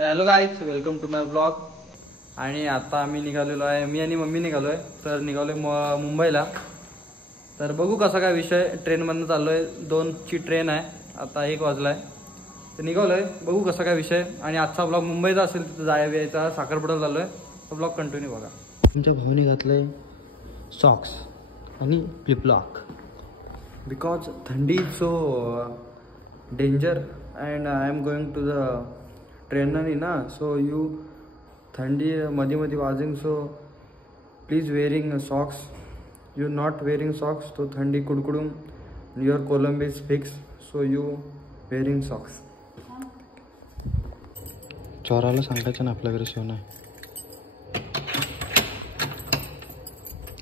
Hello guys, welcome to my blog. आणि आता आम्ही निघालेलो आहे, मी आणि मम्मी निघालो आहे. तर निघालो आहे मुंबईला. तर बघू कसा काय विषय. ट्रेनमधनं चाललो आहे, 2ची ट्रेन आहे. आता 1 वाजला आहे. तर निघालो आहे, बघू कसा काय विषय. आणि आजचा ब्लॉग मुंबईचा असेल, तिथं यायचा साखरपुड्याला चाललो आहे. तो ब्लॉग कंटिन्यू बघा. तुमच्या भाऊने घातलं आहे सॉक्स आणि फ्लिपलॉक बिकॉज थंडी is so danger and I am going to the train नाही ना. सो यू थंडी मध्ये मध्ये वाजिंग. So please wearing socks. You not wearing socks तो थंडी कुडकुडून युअर कोलंब is fix. So you wearing socks. चोराला सांगायचं ना आपल्याकडे शिवण आहे.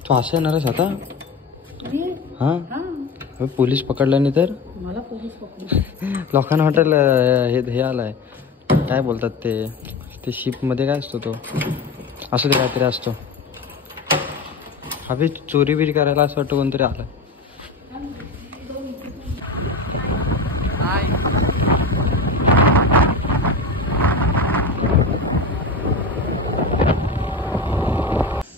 तू असं येणारच आता. हां, पोलीस पकडला नाही तर मला पोलीस पकडले. लोकांना वाटेल हे आलाय, काय बोलतात ते शिपमध्ये काय असतो तो, असं ते काहीतरी असतो. हवे चोरी बिरी करायला असं वाटतं कोणतरी आलं.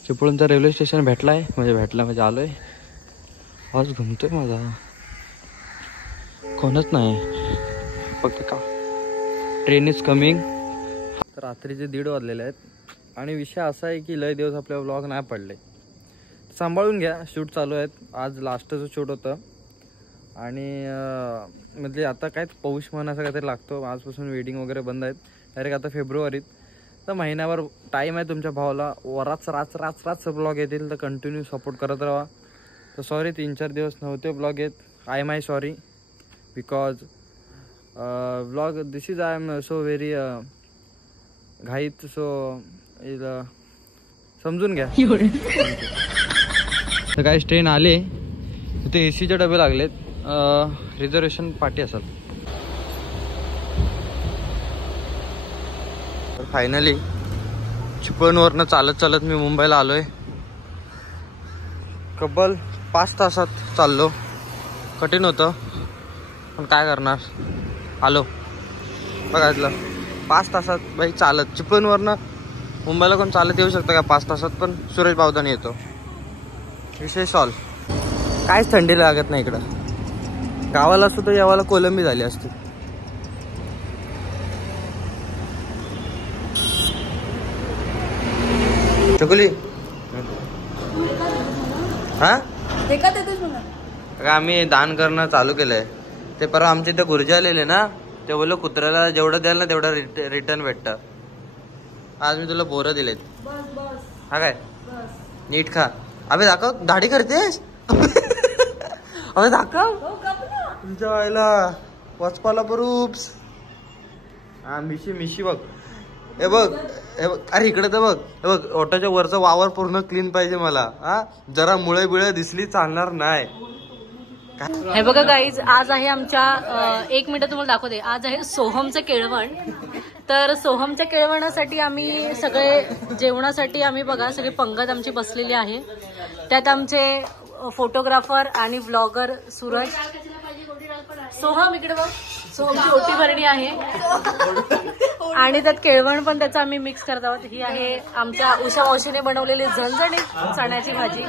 चिपळूणचा रेल्वे स्टेशन भेटलाय, म्हणजे आलोय. आज घुमतोय माझा, कोणच नाही फक्त का. Train is coming. तर रात्रीचे 1:30 वाजलेले आहेत. आणि विषय असा आहे की लय दिवस आपल्या व्लॉग नाही पडले. सांभाळून घ्या, शूट चालू आहेत. आज लास्टचं शूट होतं. आणि म्हणजे आता काय पौष महिना असं काहीतरी लागतो. आजपासून वेडिंग वगैरे बंद आहेत. डायरेक्ट आता फेब्रुवारीत. तर महिन्याभर टाईम आहे तुमच्या भावाला. राच ब्लॉग येतील, तर कंटिन्यू सपोर्ट करत राहा. तर सॉरी 3-4 दिवस नव्हते ब्लॉग येत. I am sorry because blog this is I am so very घाईत. सो समजून घ्या. तर काही ट्रेन आले, तिथे एसीचे डबे लागलेत. रिझर्वेशन पार्टी असेल. तर फायनली चिपळूणवरनं चालत मी मुंबईला आलोय. कब्बल 5 तासात चाललो. कठीण होतं, पण काय करणार, आलो. बघायचं 5 तासात बाई चालत. चिपळूणवरनं मुंबईला कोण चालत येऊ शकतं का 5 तासात? पण सुरेश बावदाने येतो. विषय सॉल्व. काहीच थंडी लागत नाही इकडं. गावाला सुद्धा यावाला कोलंबी झाली असते. चकुली हा आम्ही दान करणं चालू केलंय. ते परवा आमच्या इथे गुरुजी आलेले ना, ते बोललो कुत्र्याला जेवढं द्याल ना तेवढं रिटर्न भेटतं. आज मी तुला बोरं दिलेत. हा काय नीट खा. अबे दाखव, दाढी करतेस. अबे दाखव तुमच्या वाईला वचपाला बरूप्स. हा मिशी बघ. हे बघ अरे इकडे तर बघ. हे बघ ओटाच्या वरचा वावर पूर्ण क्लीन पाहिजे मला. हा जरा मुळे बिळे दिसली चालणार नाही. हे बघा गाईज, आज आहे आमच्या 1 मिनिट तुम्हाला दाखवते. आज आहे सोहमचं केळवण. तर सोहमच्या केळवणासाठी आम्ही सगळे जेवणासाठी आम्ही बघा सगळी पंगत आमची बसलेली आहे. त्यात आमचे फोटोग्राफर आणि ब्लॉगर सूरज. सोहम इकडे बघ. सोहमची ओटी भरणी आहे. आणि त्यात केळवण पण त्याचं आम्ही मिक्स करत आहोत. ही आहे आमच्या उषा मावशीने बनवलेली झणझणीत चण्याची भाजी.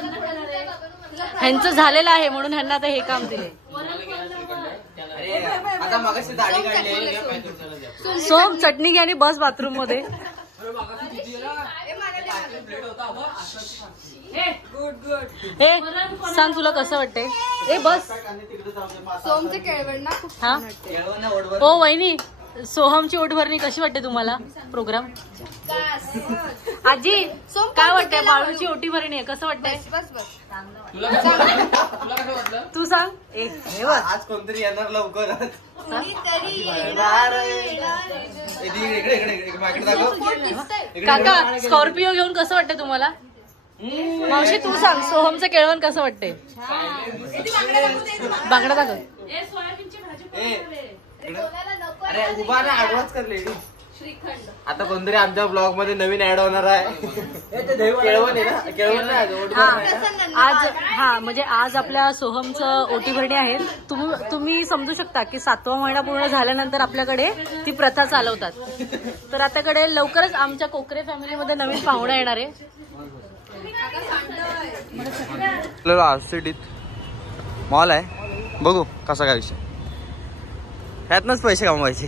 ह्यांचं झालेलं आहे म्हणून ह्यांना आता हे काम दिले. सोम चटणी घ्या आणि बस बाथरूम मध्ये. हे सांग तुला कसं वाटतंय. ए बस. सोमचे केळवण ना खूप हा हो वहिनी, सोहमची ओट भरणी कशी वाटते तुम्हाला प्रोग्राम? आजी काय वाटतंय बाळूची ओटी भरणी आहे कसं वाटतंय बस बस तुला कसं वाटलं? तू सांग आज कोणतरी येणार लवकर. काका स्कॉर्पिओ घेऊन कसं वाटतंय तुम्हाला मावशी तू सांग सोहमचं केळवण कसं वाटतंय बांगडा दाखव अरे उभा ना आडवाच कर लेडी. आता कोणतरी आमच्या ब्लॉग मध्ये नवीन ऍड होणार आहे. केळवण आहे ना केळवण नाही आज हा म्हणजे आज आपल्या सोहमचं ओटी भरणी आहे. तुम्ही समजू शकता की 7वा महिना पूर्ण झाल्यानंतर आपल्याकडे ती प्रथा चालवतात. तर आताकडे लवकरच आमच्या कोकरे फॅमिलीमध्ये नवीन पाहुणा येणार आहे. सिटीत मॉल आहे बघू कसा काय विषय. ह्यातनच पैसे कमवायचे.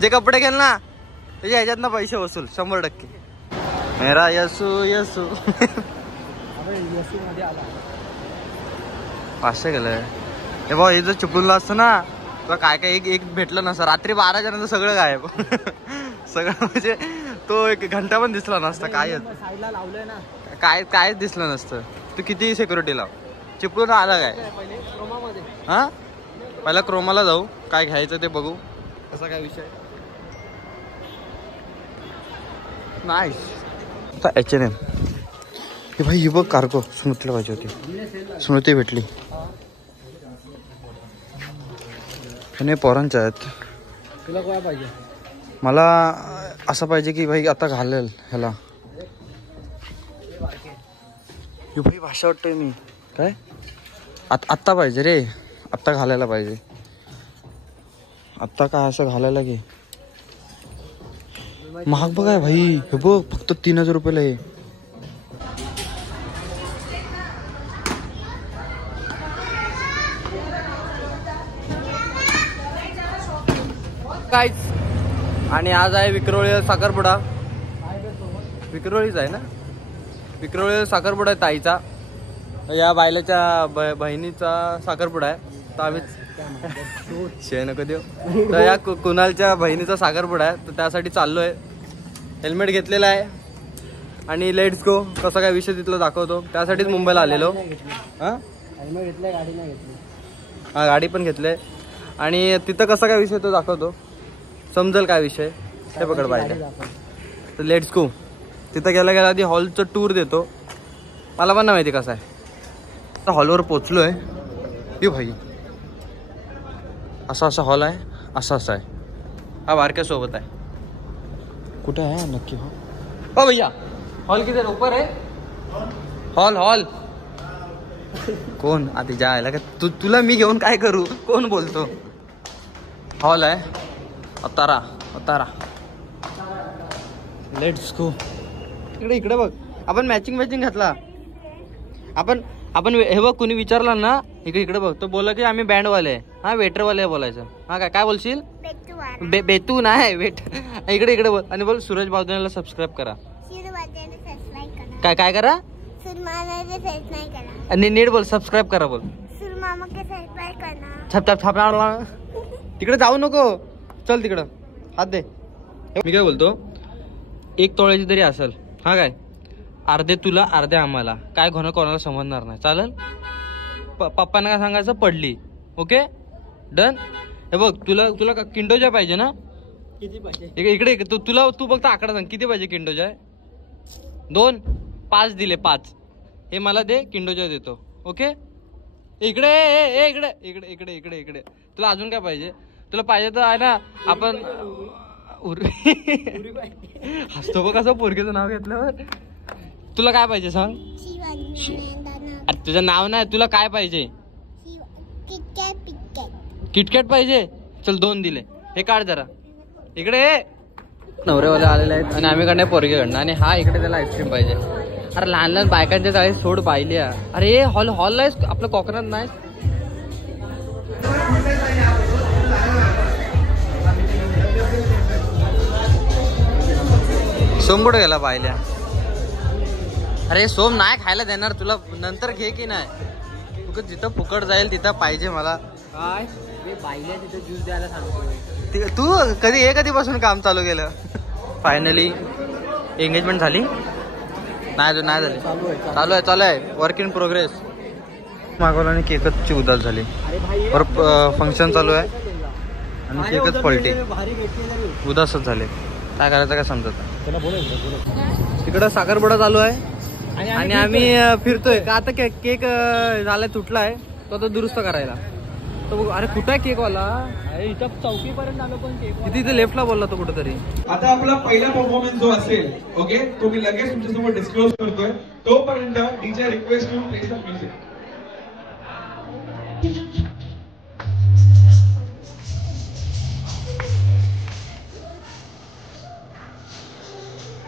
जे कपडे घेल ना त्याच्या ह्याच्यातनं पैसे वसूल 100%. मेरा यसू यसू 500 गेलंय. हे भाऊ हे जर चिपळूणला असतं ना तुला काय काय एक भेटलं नसतं. रात्री 12च्या नंतर सगळं गायब. सगळं म्हणजे तो 1 घंटा पण दिसला नसता. कायच दिसलं नसतं. तू किती सिक्युरिटी लाव. चिपळूण आला काय हा पहिला क्रोमाला जाऊ काय घ्यायचं ते बघू कसा काय विषय. नाईस. H&M हे भाई ही बघ कार्गो स्मृतीला पाहिजे होती. स्मृती भेटली. आणि पोरांच्या आहेत. तुला काय पाहिजे मला असं पाहिजे की भाई आता घालेल ह्याला. हे भाई भाषा वाटतोय मी काय आत्ता पाहिजे रे. आत्ता घालायला पाहिजे. आत्ता काय असं घालायला घे. महाग बघाय भाई हे बघ फक्त 3000 रुपयाला आहे. काहीच. आणि आज आहे विक्रोळी साखरपुडा. विक्रोळीच आहे ना विक्रोळी साखरपुडा आहे ताईचा. या बायलाच्या बहिणीचा साखरपुडा आहे. तर आम्ही शे नको देऊ. तर या कुणालच्या बहिणीचा साखरपुडा आहे तर त्यासाठी चाललोय. हेल्मेट घेतलेला आहे आणि लेट्स गो. कसा काय विषय तिथलं दाखवतो. त्यासाठीच मुंबईला आलेलो. हा गाडी पण घेतले आणि तिथं कसा काय विषय तो दाखवतो. समजेल काय विषय हे पकड पाहिजे. तर लेट्स गो. तिथं गेला आधी हॉलचं टूर देतो. मला पण नाही माहिती कसं आहे. तर हॉलवर पोचलोय. ये भाई असा हॉल आहे. असा आहे. हा बारक्या सोबत आहे. कुठे आहे नक्की हो भैया हॉल किती ऊपर आहे. हॉल कोण आधी जायला का तुला मी घेऊन काय करू. कोण बोलतो. हॉल आहे. Atarra let's go. इकडे बघ आपण मॅचिंग घातला. आपण हे बघ कुणी विचारलं ना इकडे बघ तो बोला की आम्ही बँडवाले आहे. हा वेटरवाले बोलायचं. हा काय बोलशील बेतू नाही वेट. इकडे बोल आणि बोल सूरज बावधनेला सबस्क्राईब करा. काय करा आणि नीट बोल सबस्क्राईब करा बोल. छाप तिकडे जाऊ नको. चल तिकडं हात दे. मी काय बोलतो 1 तोळ्याची तरी असेल. हा काय अर्धे तुला अर्धे आम्हाला. काय कोणाला समजणार नाही. चालेल. पप्पांना काय सांगायचं पडली. Okay done. हे बघ तुला किंडोजा पाहिजे ना. किती पाहिजे इकडे तू फक्त आकडा सांग किती पाहिजे. किंडोजा 2 5 दिले 5. हे मला दे किंडोजा देतो. ओके इकडे तुला अजून काय पाहिजे. तुला पाहिजे तर आहे ना आपण हसतो बघ कसं पोरगीचं नाव घेतल्यावर. तुला काय पाहिजे सांग. अरे तुझं नाव नाही तुला काय पाहिजे. किटकॅट पाहिजे. चल 2 दिले. हे काढ जरा. इकडे नवरेवाले आलेले आहेत आणि आम्ही कडे पोरगीकडनं आणि हा इकडे त्याला आईस्क्रीम पाहिजे. अरे लहान बायकांच्या जाळी सोड पाहिली. अरे हॉल आहे आपलं कोकणात नाही. सोम कुठे गेला पाहिल्या. अरे सोम नाही खायला देणार तुला. नंतर घे की नाही. तू जिथं फुकट जाईल तिथं पाहिजे मला. काय बाईला तिथे ज्यूस द्यायला सांगतो. तू कधीपासून काम चालू केलं. फायनली एंगेजमेंट झाली नाही अजून नाही झाली चालू आहे वर्क इन प्रोग्रेस मागवला आणि केकची उदास झाली और फंक्शन चालू आहे आणि केकच पलटी उदासच झाले काय करायचं काय समजत तिकडं साखरपुडा चालू आहे आणि आम्ही फिरतोय का आता केक झालाय तुटलाय तो आता दुरुस्त करायला तो बघ अरे कुठं आहे केकवाला इथं चौकीपर्यंत आलो पण केक तिथे लेफ्टला बोलला तो कुठेतरी आता आपला पहिला परफॉर्मन्स जो असेल ओके तो मी लगेच तुमच्यासमोर डिस्क्लोज करतोय तोपर्यंत DJ request to play the music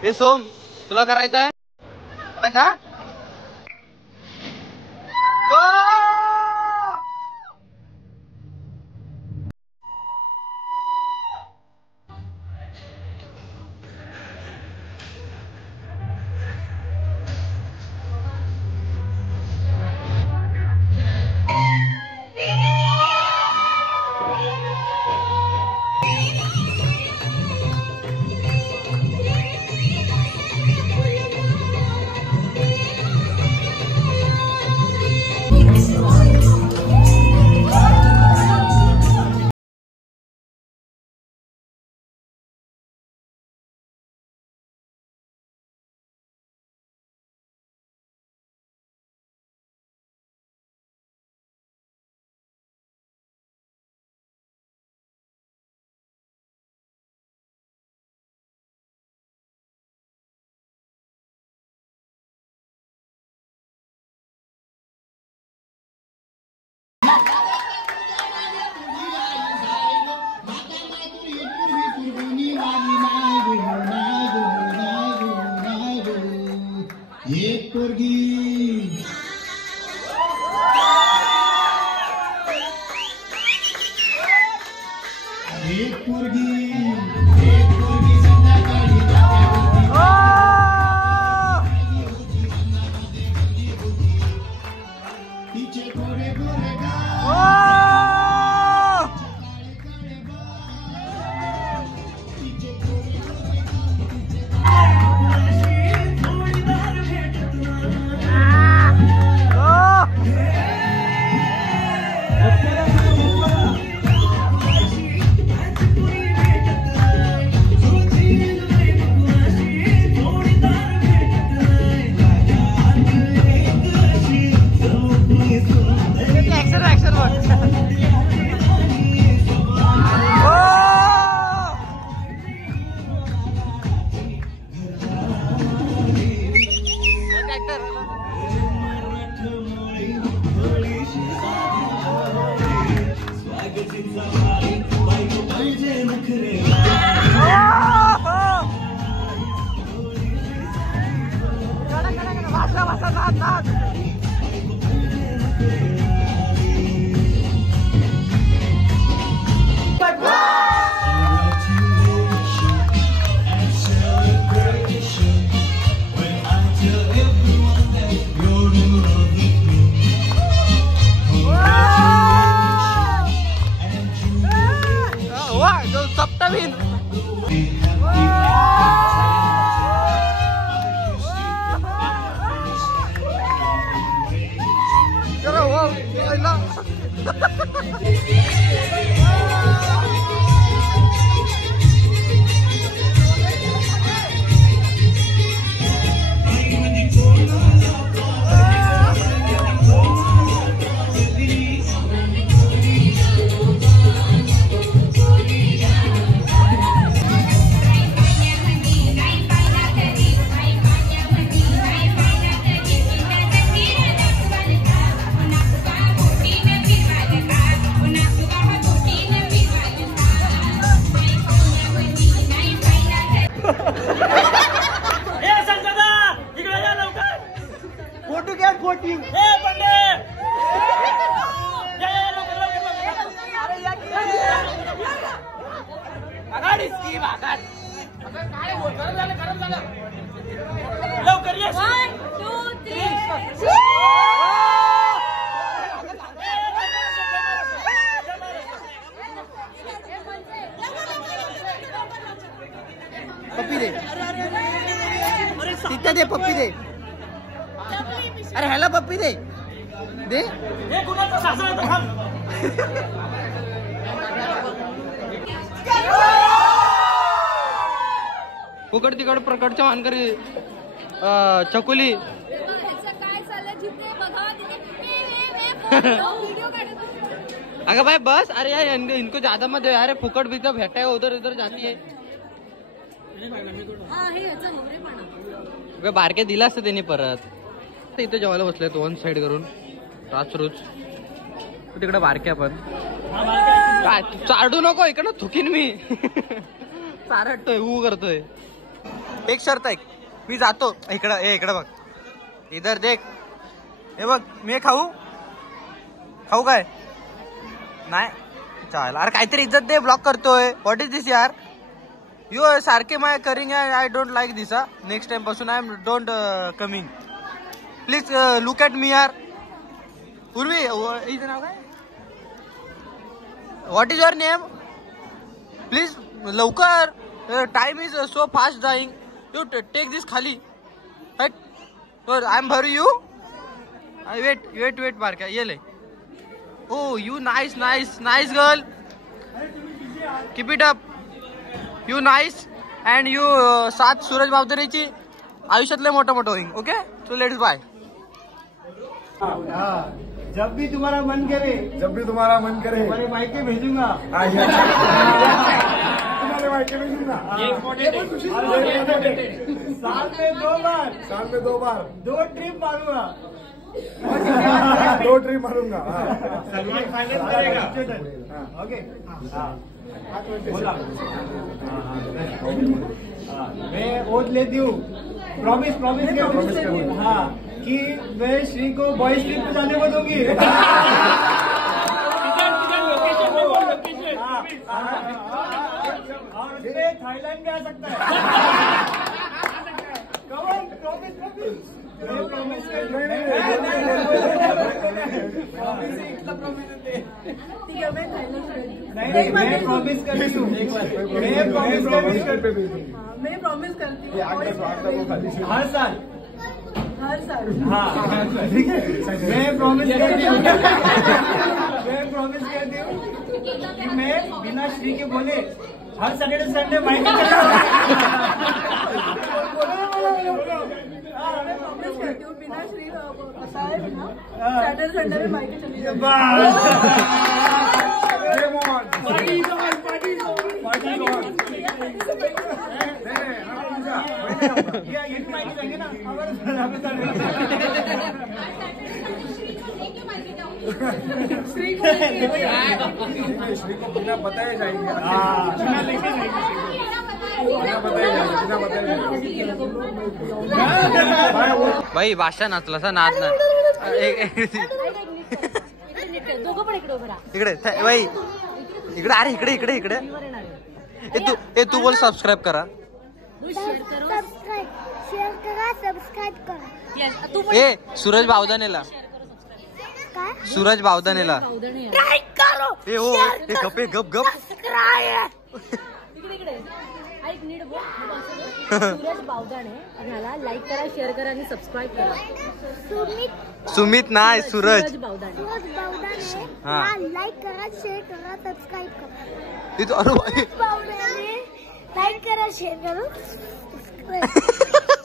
ए सोम तुला करायचं आहे का एक पोरगी संध्याकाळी तिचे गोरे गोरे तिथे दे पप्पी दे. अरे ह्याला पप्पी दे दे. फुकट तिकड प्रकटच्या मानकरी चकुली. अगं भाई बस. अरे यार इनको ज्यादा मत दे. अरे फुकट भी तो भेटा है उधर इधर जाती है. बारके दिला असतं त्यांनी परत. इथे जेवायला बसले तो वन साइड करून राजरूच. तिकडे बारक्या पण काय चाडू नको इकडं थुकीन मी. चारटतोय ऊ करतोय. एक शर्त आहे मी जातो इकडं. इकडं बघ इधर देख. हे बघ मी खाऊ काय नाही चाल. अरे काहीतरी इज्जत दे. ब्लॉक करतोय. व्हॉट इज दिस यार. यू सारखे माय करिंग I don't like this. Next time पासून I am don't coming. Please look at me यार. पूर्वी इथं नाव काय. What is your name please लवकर. टाइम इज सो फास्ट जाईंग. यू टेक दिस खाली. आय एम भरू यू. वेट बारक्या येले. Oh, you nice girl. Keep it up. You nice and you साथ सूरज बावधरेची आयुष्यातले मोठं होईल. Okay so let's bye. जब भी तुम्हारा मन करे तुम्हारे मायके भेजूंगा. तुम्हारे मायके भेजूंगा. साल में 2 बार 2 ट्रिप मारूंगा. 2 ट्रिप मारूंगा. सलमान फाइनल करेगा. ओके बोला. मैं ओथ लेती हूँ. प्रॉमिस हाँ कि मैं श्री को बॉयज ट्रिप पे जाने को दूंगी. और उसमें थाईलैंड में आ सकता है. प्रॉमिस मैं प्रॉमिस करती हूँ. मैं प्रॉमिस करती हूँ हर साल हाँ मैं प्रॉमिस करती हूँ कि मैं बिना श्री के बोले हर सैटरडे संडे माइक प्रॉमिस करती हूँ बिना श्री बताए बिना सैटरडे संडे में मायके चली जाऊंगी. श्री को बिना बताए जाएंगे. भाई बादशाह नाचला सा नाच ना. दोघं पण इकडे उभं राहा. इकडे भाई इकडे. अरे इकडे. तू बोल सबस्क्राईब करा. शेअर करा सबस्क्राईब करा. तू पण ए सूरज बावदानेला. लाईक करो. ए हो गप इकडे ऐक नीट बोल. सूरज बावदाने ह्याला लाईक करा शेअर करा आणि सबस्क्राईब करा. सुमित नाही सूरज बावदाने. हाँ. लाईक करा शेअर करा सबस्क्राईब करा. अरे लाईक करा शेअर करा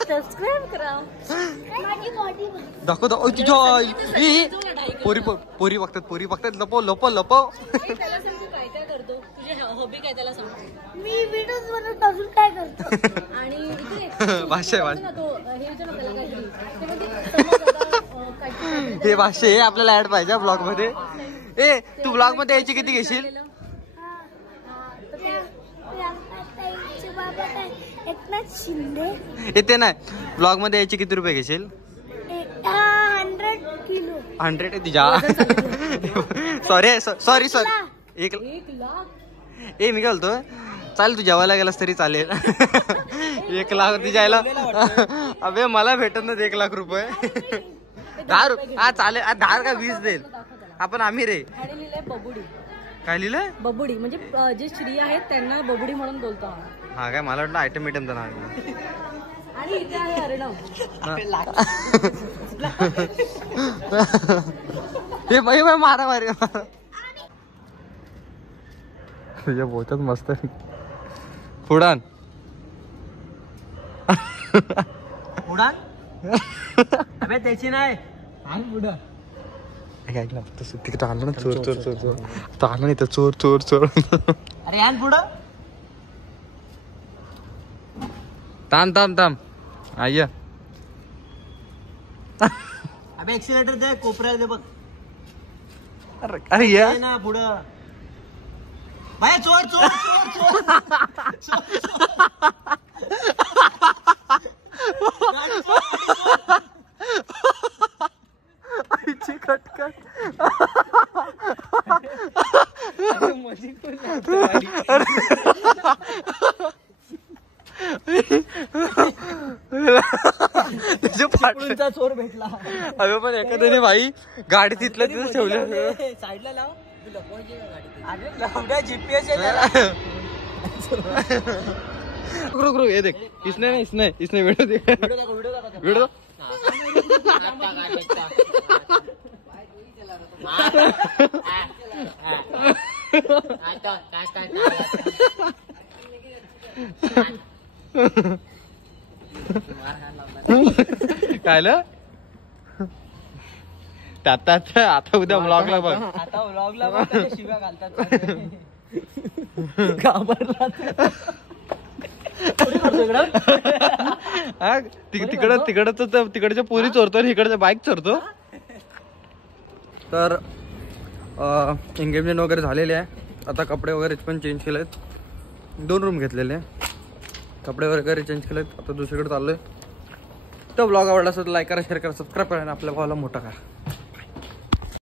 सबस्क्राईब करा. माझी बॉडी दाखव तुझ्या पोरी बघतात. लपो त्याला सांग तू काय करतो. तुझे हॉबी काय त्याला सांग. मी व्हिडिओज बनवत अजून काय करतो. आणि इथे भाषा तो हे विचार त्याला काहीतरी हे भाषा हे आपल्याला ऍड पाहिजे ब्लॉग मध्ये. ए तू ब्लॉग मध्ये यायची किती घेशील. एकनाथ शिंदे येते नाही ब्लॉग मध्ये यायची किती रुपये घेशील. 100 किलो. 100 तिच्या. सॉरी 1 लाख. ए मी काय बोलतो चालेल तू जेवायला गेलास तरी चालेल. 1 लाख तिच्यायला. अबे मला भेटत ना 1 लाख रुपये. 10 रुपये हा चालेल. 10 का 20 देईल आपण. आम्ही रे आणि लिहिलंय बबुडी. काय लिहिलंय. बबुडी म्हणजे जे स्त्री आहेत त्यांना बबुडी म्हणून बोलतो. हा काय मला वाटलं आयटम तर नाव. आणि इथे आहे अर्णव. हे बाई मारा मारे तुझ्या बोचत मस्त पुढान उडान अबे त्याची नाही आणि पुढं ऐकलं तसं तिकडे आणलं ना चोर चोर चोर चोर आता आणलं नाही तर चोर चोर चोर अरे आणि पुढं थांब थांब थांब आय्या अबे एक्सिलेटर दे कोपऱ्याला दे बघ अरे या आहे ना पुढं बाय चोर चोर चोर आईची कटकट त्याच्या चोर भेटला अरे पण एखाद्याने भाई गाडी तिथल्या तिथं ठेवल्या साईडला लाव अरे लावड्या जीपीएस रुक रुक ये देख इसने वीडियो देखा वीडियो कायला आता उद्या ब्लॉगला बघ आता व्लॉगला बघ कशा शिव्या घालतात घाबरला तिकडच्या पोरी चोरतो आणि इकडच्या बाईक चोरतो. तर एंगेजमेंट वगैरे झालेले आहे. आता कपडे वगैरे पण चेंज केलेत. 2 रूम घेतलेले कपडे वगैरे चेंज केलेत. आता दुसरीकडे चाललोय. तर ब्लॉग आवडला असेल तर लाईक करा शेअर करा सबस्क्राईब करा आणि आपल्या भावाला मोठा करा.